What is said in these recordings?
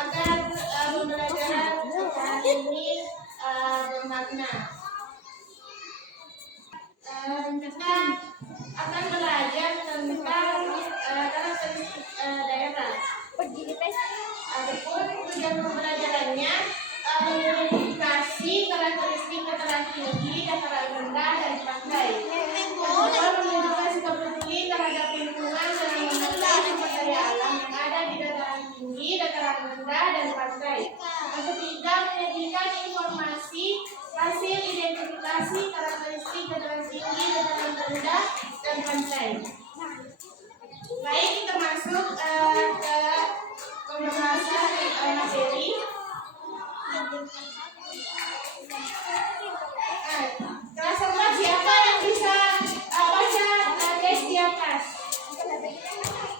agar pembelajaran hari ini bermakna. Kita akan belajar tentang karakteristik daerah. Adapun tujuan pembelajarannya mengidentifikasi karakteristik dataran tinggi, dataran rendah, dan pantai. Mengidentifikasi peduli terhadap lingkungan dengan mengenal sumber daya alam yang ada di dataran tinggi, dataran rendah, dan pantai. Yang ketiga, menyajikan informasi hasil identifikasi karakteristik dataran tinggi, dataran rendah, dan pantai. Baik, kita masuk ke pembahasan materi. Kelas 4 siapa yang bisa baca tes di atas?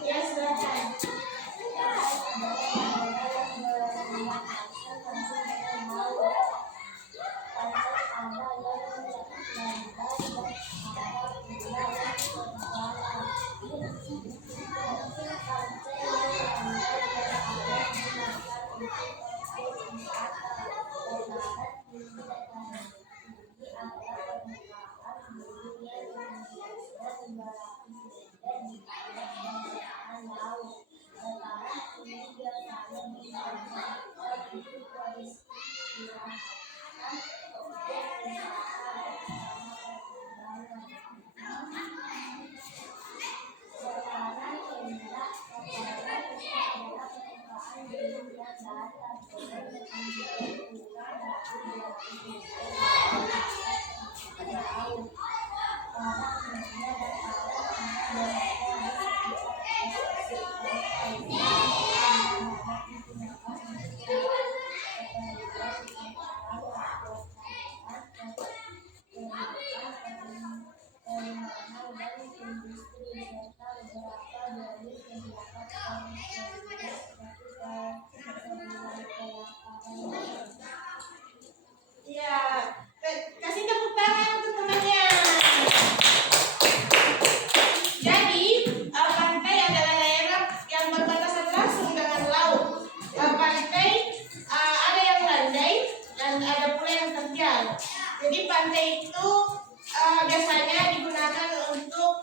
Ya, silakan. Kasih tepuk tangan untuk temannya. Jadi, pantai adalah daerah yang berbatasan langsung dengan laut. Pantai ada yang landai dan ada pula yang terjal. Jadi pantai itu biasanya digunakan untuk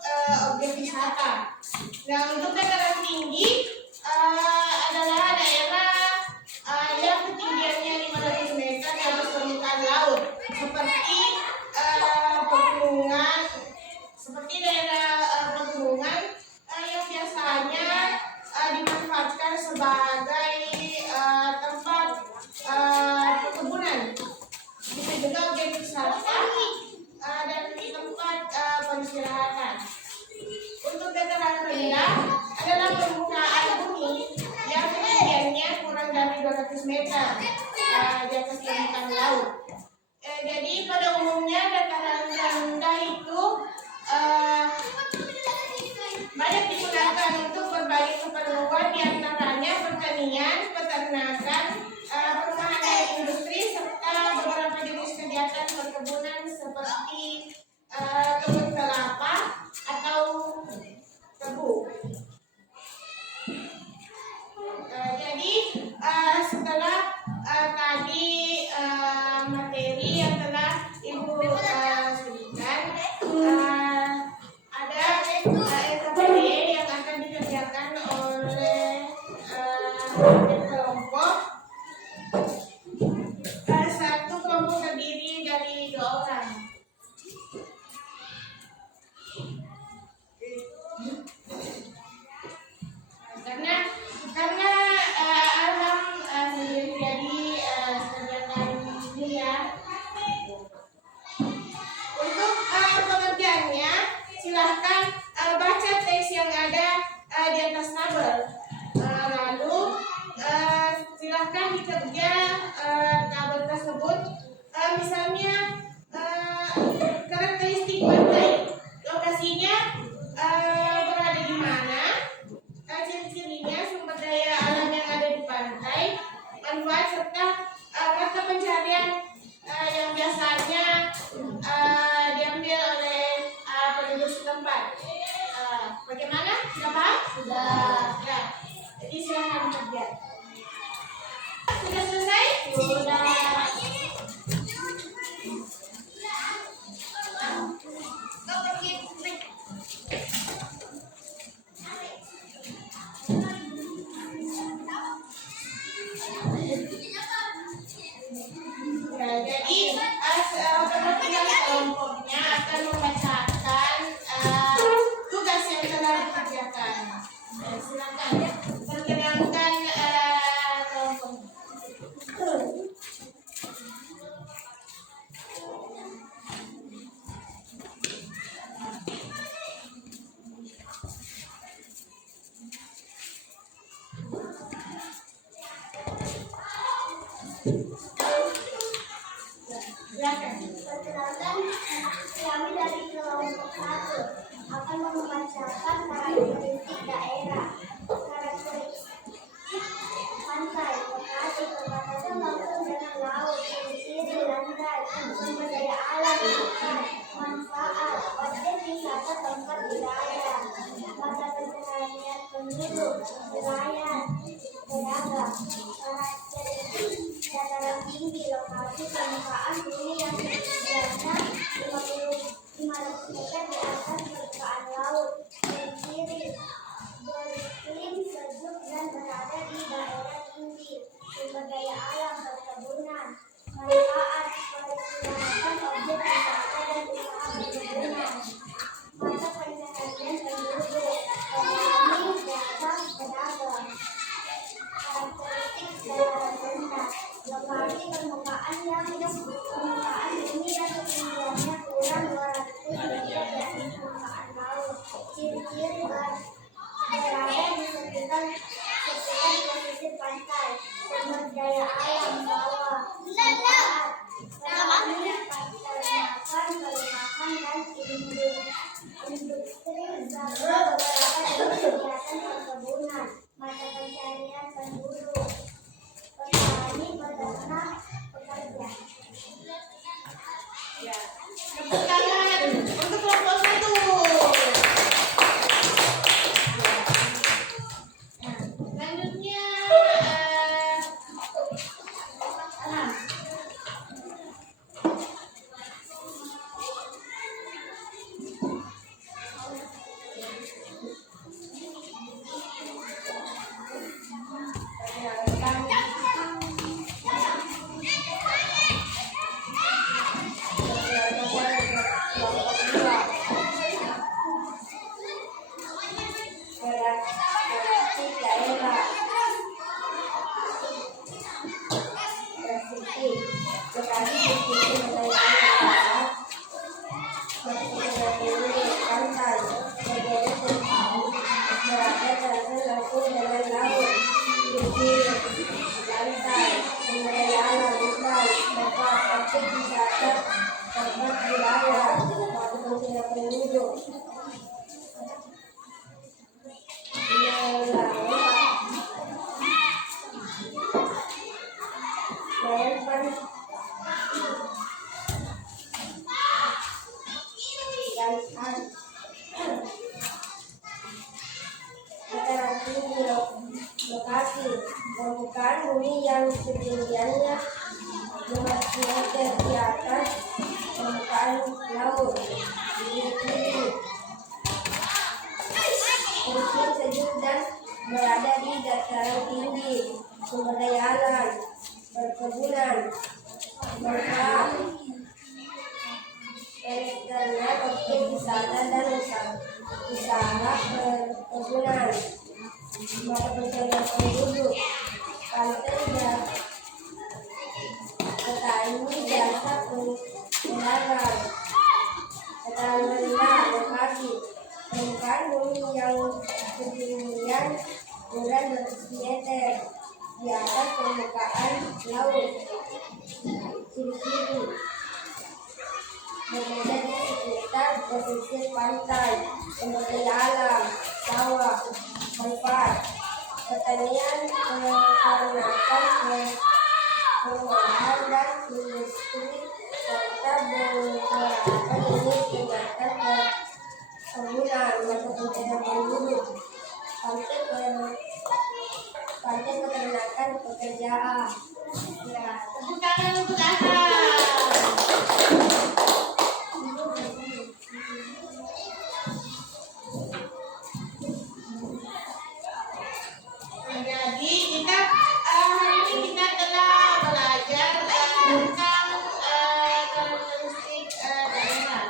objek wisata. Nah, untuk dataran tinggi adalah daerah yang ketinggiannya 500 meter di atas permukaan laut, seperti pegunungan, seperti daerah pegunungan yang biasanya dimanfaatkan sebagai tempat perkebunan, bisa juga objek wisata dan tempat peristirahatan. Untuk dataran rendah adalah permukaan bumi yang ketinggiannya kurang dari 200 meter di atas permukaan laut. Jadi pada umumnya dataran rendah itu banyak digunakan untuk berbagai keperluan, diantaranya pertanian, peternakan, perumahan dan industri, serta beberapa jenis kegiatan perkebunan seperti kebun kelapa atau tebu. Jadi setelah tadi materi yang telah Ibu sebutkan, ada SKPD yang akan dikerjakan oleh Perkenalkan, kami dari kelompok 1 akan membacakan karakteristik daerah. Karakteristik pantai, lokasi perbatasan langsung dengan laut, pesisir, lantai, sumber daya alam, hutan, manfaat, objek wisata tempat wilayah, mata pencaharian penduduk, nelayan, pedagang, karakteristik dataran tinggi, lokasi permukaan bumi yang ketinggiannya 500 meter di atas permukaan laut, pesisir, beriklim sejuk dan berada di daerah tinggi, sumber daya alam, perkebunan, manfaat, peristirahatan, objek wisata dan usaha perkebunan, mata pencaharian penduduk, petani, dagang, pedagang. Karakteristik dataran rendah, lokasi permukaan bumi yang ketinggiannya kurang 200 meter di atas permukaan laut. Ciri-ciri berada di sekitar pesisir pantai, sumber daya alam bawah, manfaat, petani, peternakan, perumahan dan industri serta beberapa jenis kegiatan perkebunan, mata pencaharian penduduk, petani, peternak, pekerja. Ya, tepuk tangan untuk kelompok 1. Selanjutnya lokasi permukaan bumi yang ketinggiannya 200 meter di atas permukaan laut. Ciri-ciri beriklim sejuk dan berada di dataran tinggi, sumber daya alam, perkebunan, manfaat, peternak, objek wisata dan usaha perkebunan, mata pencaharian penduduk, pantai dan petani, jasa pedagang. Dataran rendah, lokasi permukaan bumi yang ketinggian kurang 200 meter di atas permukaan laut. Ciri-ciri berada di sekitar pesisir pantai, sumber daya alam, sawah, manfaat, pertanian, peternakan, perumahan dan industri serta beberapa jenis kegiatan perkebunan, mata pencaharian penduduk, pantai, peternakan, pekerjaan. Ya, tepuk tangan untuk Ahad. Jadi kita hari ini kita telah belajar tentang karakteristik daerah.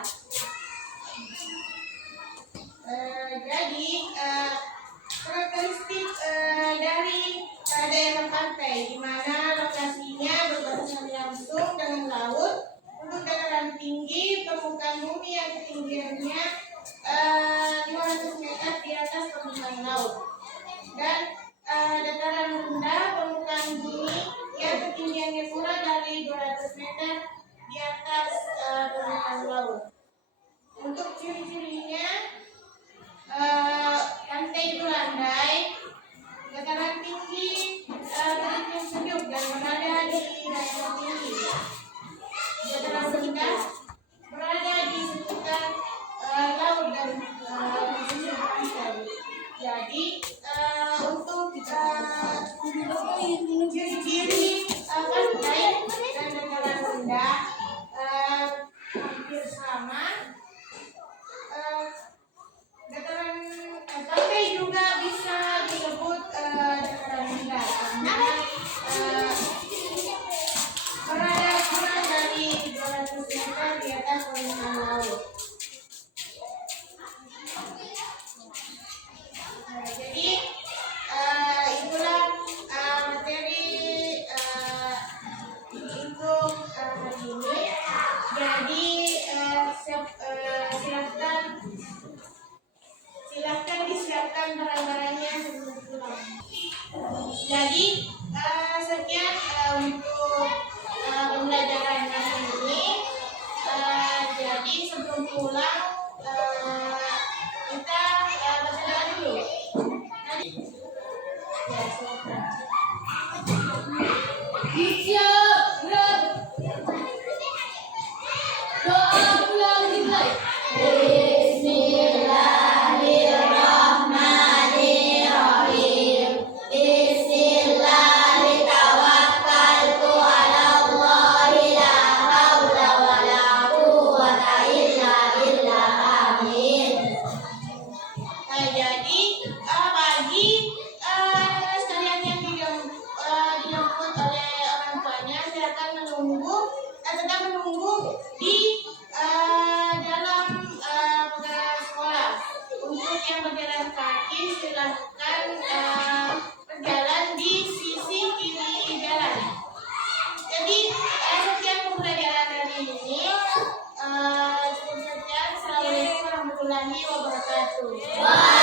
Jadi karakteristik dari daerah pantai, di mana lokasinya berbatasan langsung dengan laut. Untuk dataran tinggi, permukaan bumi yang ketinggiannya 500 meter di atas permukaan laut. Dan dataran rendah, permukaan bumi yang ketinggiannya kurang dari 200 meter di atas permukaan laut. Untuk ciri-cirinya, pantai itu landai, dataran tinggi, iklim sejuk dan berada di dataran tinggi. Dataran rendah berada di sekitar laut dan pesisir pantai. Jadi untuk ciri-ciri pantai dan dataran rendah hampir sama. Dataran pantai juga bisa disebut dataran rendah karena berada kurang dari 200 meter di atas permukaan laut. Jadi itulah materi untuk hari ini. Jadi silahkan disiapkan barang-barangnya sebelum pulang. Jadi sekian untuk pembelajaran kali ini. Jadi sebelum pulang kita berdoa dulu. Nanti ya silakan. Doa pulang dimulai. Tetap menunggu di dalam pekarangan sekolah. Untuk yang berjalan kaki silahkan berjalan di sisi kiri jalan. Jadi sekian pembelajaran hari ini. Cukup sekian. Assalamualaikum warahmatullahi wabarakatuh.